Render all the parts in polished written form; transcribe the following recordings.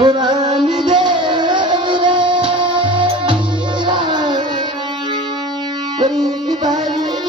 પુરાની દેવરા પરી બારી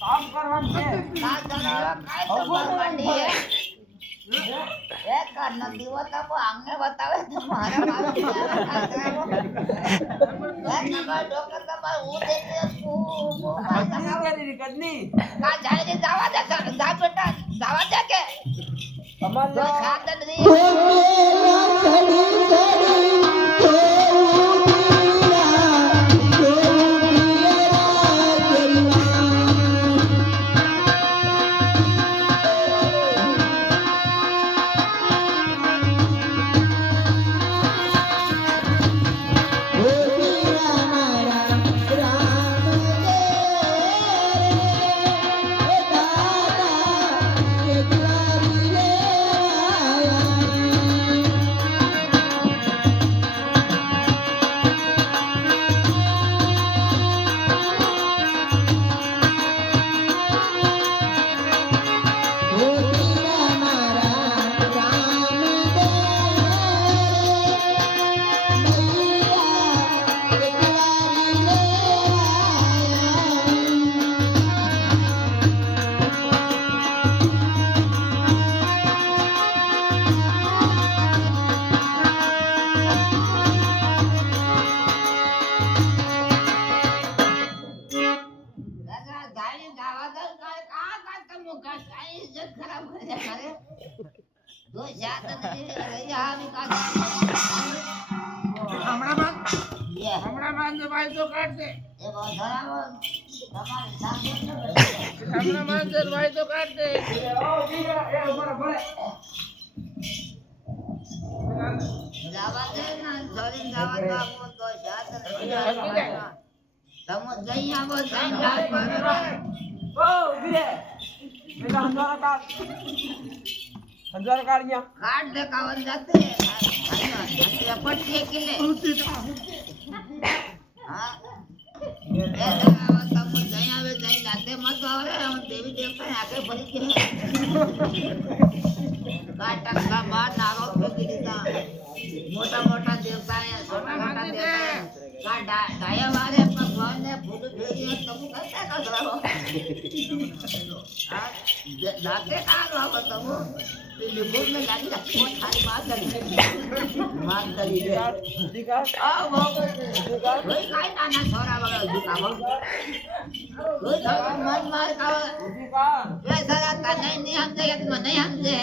કામ કરવાનું છે બતાવે તો મારા हजार काढ देखावन जाते पट्टी किले जाते मत देवी देवता आगे बढ़ी के काटा बार नारो फेंकी दीता मोटा मोटा देवता है छोटा मोटा देवता है डाया वाले भगवान ने फूल भेजे तब કઈ કરો હા જાતે કાઢો આવો તમે લીંબુ ને લાગી જાય ખાલી માર દલી દે દીકા આ બાબુ દીકા કોઈ કાઈ નાના છોરા વગર દુકાવો કોઈ તો મન માર કાવ દીકા એ સરા તને નહીં સમજે કે મને સમજે